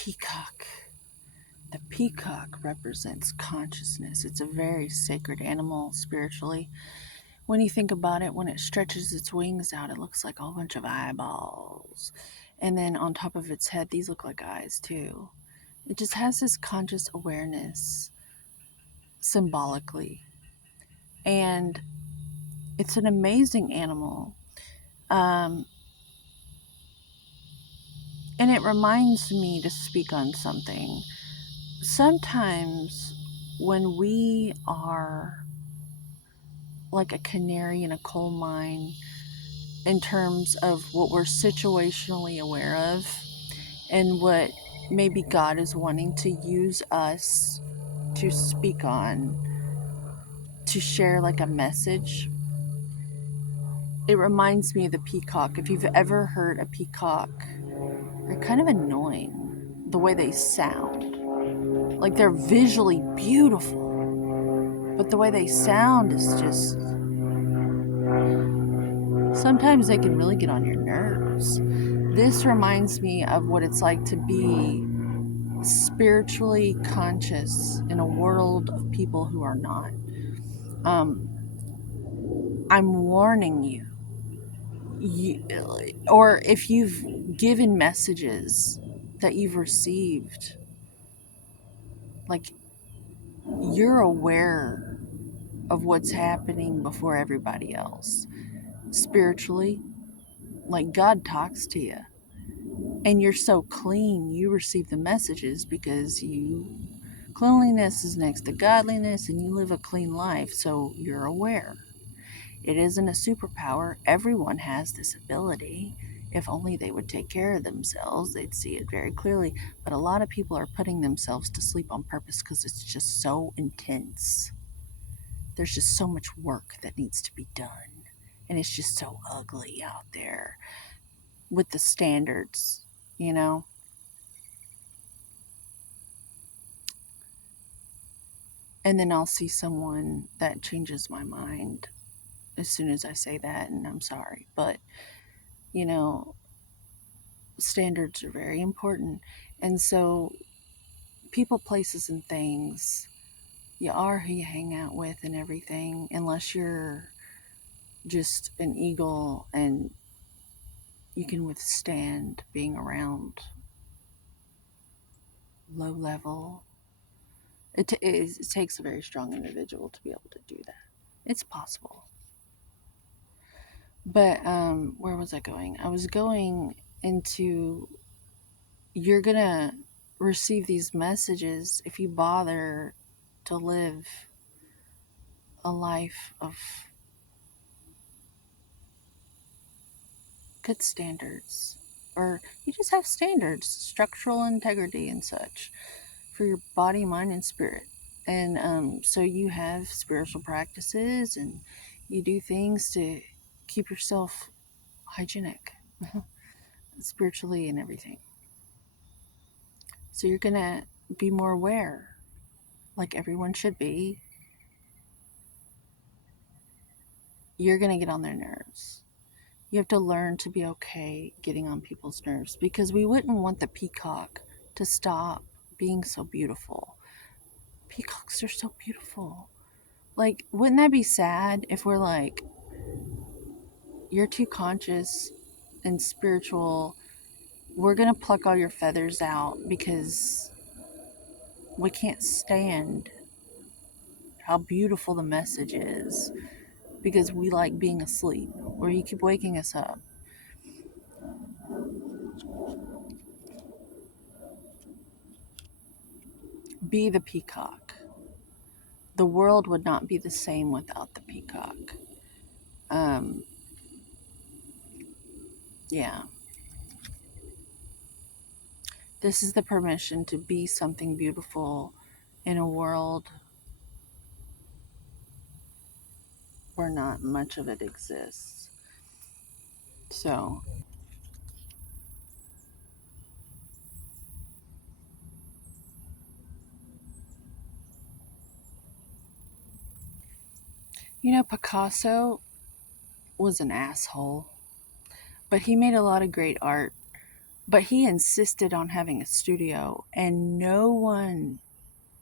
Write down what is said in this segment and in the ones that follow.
peacock. The peacock represents consciousness. It's a very sacred animal spiritually. When you think about it, when it stretches its wings out, it looks like a whole bunch of eyeballs. And then on top of its head, these look like eyes too. It just has this conscious awareness symbolically. And it's an amazing animal. Um, and it reminds me to speak on something. Sometimes when we are like a canary in a coal mine in terms of what we're situationally aware of and what maybe God is wanting to use us to speak on, to share like a message, it reminds me of the peacock. If you've ever heard a peacock, they're kind of annoying the way they sound. Like they're visually beautiful, but the way they sound is just, sometimes they can really get on your nerves. This reminds me of what it's like to be spiritually conscious in a world of people who are not. Um, I'm warning you, or if you've given messages that you've received, like you're aware of what's happening before everybody else. Spiritually, like God talks to you. And you're so clean, you receive the messages because cleanliness is next to godliness and you live a clean life, so you're aware. It isn't a superpower. Everyone has this ability. If only they would take care of themselves, they'd see it very clearly. But a lot of people are putting themselves to sleep on purpose because it's just so intense. There's just so much work that needs to be done. And it's just so ugly out there with the standards, you know? And then I'll see someone that changes my mind as soon as I say that, and I'm sorry. But, you know, standards are very important. And so, people, places, and things, you are who you hang out with and everything, unless you're just an eagle and you can withstand being around low level. It takes a very strong individual to be able to do that. It's possible. But where was I going? I was going into, you're gonna receive these messages if you bother to live a life of good standards, or you just have standards, structural integrity and such for your body, mind, and spirit. And so you have spiritual practices and you do things to keep yourself hygienic spiritually and everything. So you're gonna be more aware, like everyone should be. You're gonna get on their nerves. You have to learn to be okay getting on people's nerves, because we wouldn't want the peacock to stop being so beautiful. Peacocks are so beautiful. Like, wouldn't that be sad if we're like, you're too conscious and spiritual, we're gonna pluck all your feathers out because we can't stand how beautiful the message is, because we like being asleep, or you keep waking us up. Be the peacock. The world would not be the same without the peacock. Um, yeah. This is the permission to be something beautiful in a world where not much of it exists. So, Picasso was an asshole, but he made a lot of great art. But he insisted on having a studio, and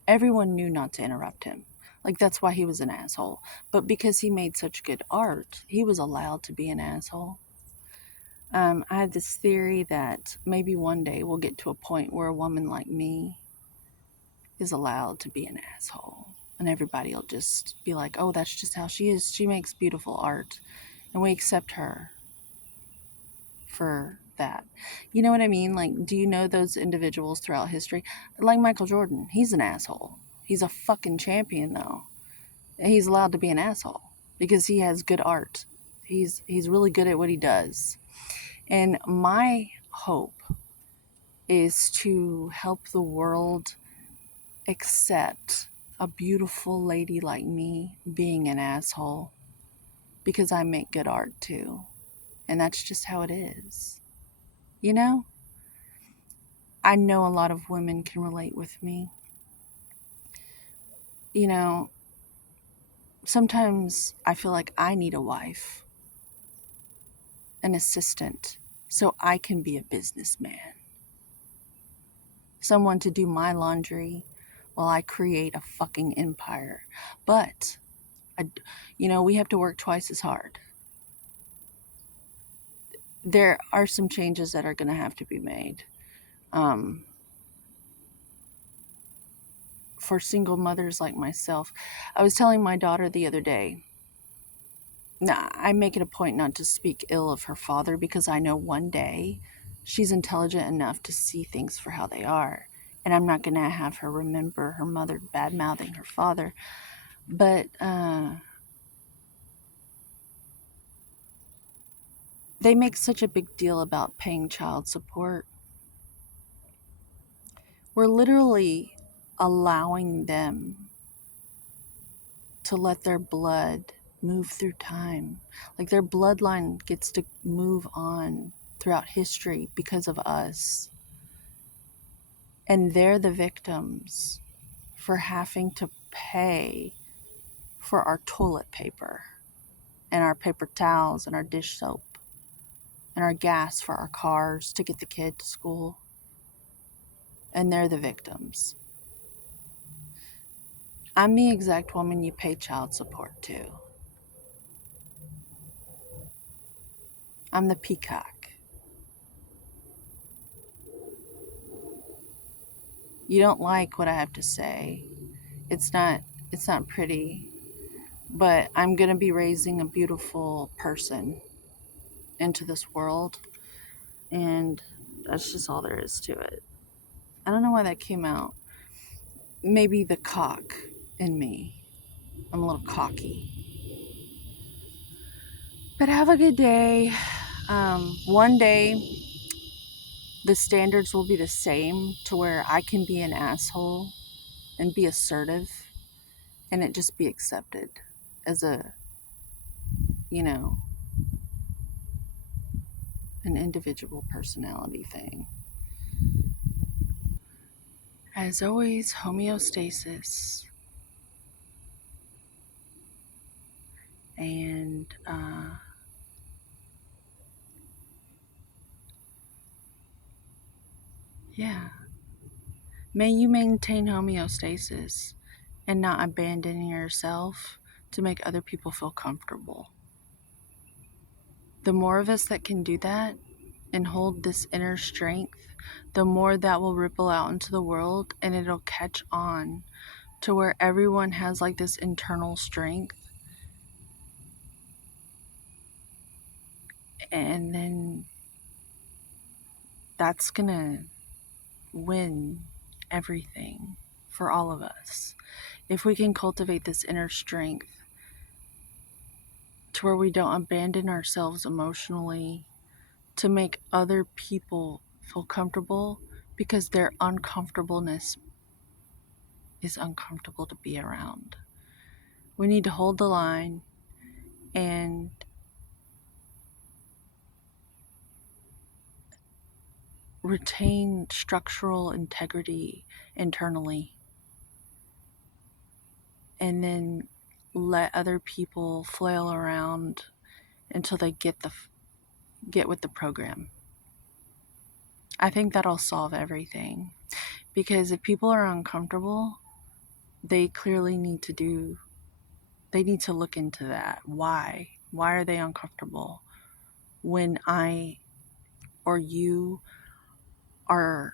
everyone knew not to interrupt him. Like, that's why he was an asshole. But because he made such good art, he was allowed to be an asshole. I had this theory that maybe one day we'll get to a point where a woman like me is allowed to be an asshole. And everybody will just be like, oh, that's just how she is. She makes beautiful art. And we accept her for that. You know what I mean? Like, do you know those individuals throughout history? Like Michael Jordan, he's an asshole. He's a fucking champion, though. He's allowed to be an asshole because he has good art. He's really good at what he does. And my hope is to help the world accept a beautiful lady like me being an asshole because I make good art too. And that's just how it is. You know? I know a lot of women can relate with me. You know, sometimes I feel like I need a wife, an assistant, so I can be a businessman. Someone to do my laundry while I create a fucking empire. But, we have to work twice as hard. There are some changes that are going to have to be made. For single mothers like myself, I was telling my daughter the other day, now, I make it a point not to speak ill of her father because I know one day she's intelligent enough to see things for how they are. And I'm not going to have her remember her mother bad-mouthing her father. But they make such a big deal about paying child support. We're literally allowing them to let their blood move through time. Like, their bloodline gets to move on throughout history because of us. And they're the victims for having to pay for our toilet paper and our paper towels and our dish soap and our gas for our cars to get the kid to school. And they're the victims. I'm the exact woman you pay child support to. I'm the peacock. You don't like what I have to say. It's not pretty, but I'm going to be raising a beautiful person into this world, and that's just all there is to it. I don't know why that came out. Maybe the cock in me. I'm a little cocky. But have a good day. One day, the standards will be the same to where I can be an asshole and be assertive and it just be accepted as you know, an individual personality thing. As always, homeostasis. And yeah, may you maintain homeostasis and not abandon yourself to make other people feel comfortable. The more of us that can do that and hold this inner strength, the more that will ripple out into the world, and it'll catch on to where everyone has like this internal strength. And then that's gonna win everything for all of us. If we can cultivate this inner strength to where we don't abandon ourselves emotionally to make other people feel comfortable, because their uncomfortableness is uncomfortable to be around. We need to hold the line and retain structural integrity internally, and then let other people flail around until they get with the program. I think that'll solve everything. Because if people are uncomfortable, they clearly they need to look into that. Why? Why are they uncomfortable when I or you are